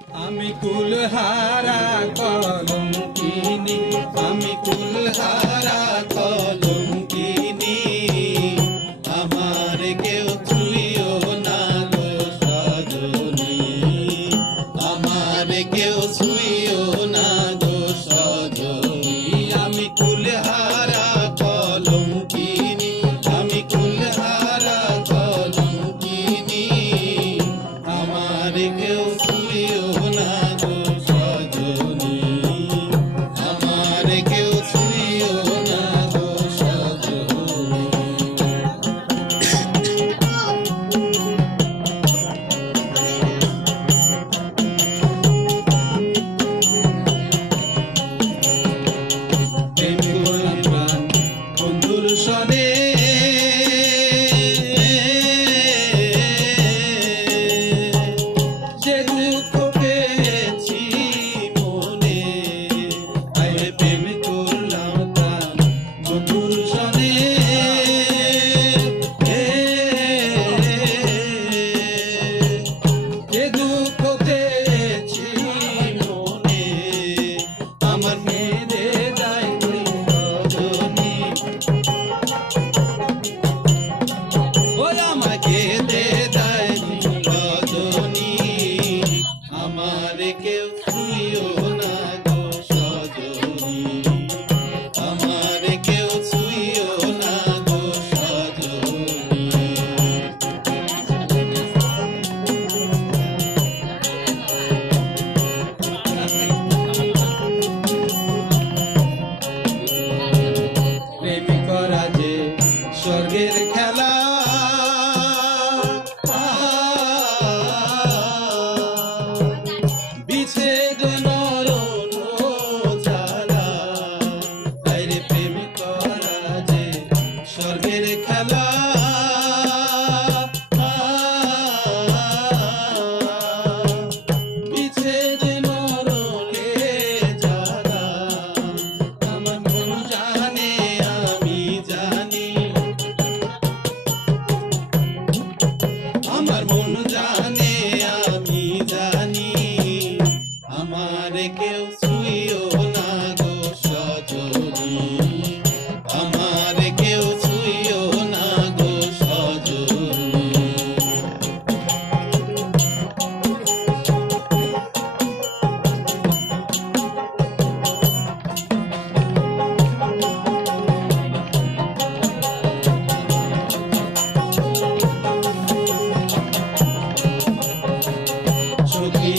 আমি কুলহারা কলঙ্কিনী, আমি কুলহারা কলঙ্কিনী, আমার কেউ ছুঁইও না গো সজনী, আমার কেউ ছুঁইও না গো সজনী। আমি কুলহারা কলঙ্কিনী, আমি কুলহারা কলঙ্কিনী, আমার কেউ ছুঁইও না গো সজনী, আমার কেউ ছুঁইও না গো সজনী। প্রেম করলাম প্রাণ বন্ধুর সনে, যে দুঃখ পেয়েছি মনে, আরে প্রেম করলাম প্রাণ বন্ধুর সনে, যে দুঃখ পেয়েছি মনে, আমার কেঁদে যায় রজনী, ওই আমার কেঁদে যায় রজনী, আমার কেউ ছুঁইও না গো সজনী, আমার কেউ ছুঁইও না গো সজনী। প্রেম করা যে স্বর্গের খেলা, বিচ্ছেদ নরক জ্বালা, আরে প্রেম করা যে স্বর্গের খেলা, বিচ্ছেদ নরকে জ্বালা, আমার মন জানে আমি জানি, আমার মন জানে আমি জানি, আমার কেউ ছুঁইও না গো সজনী, আমার কেউ ছুঁইও না গো সজনী। সখী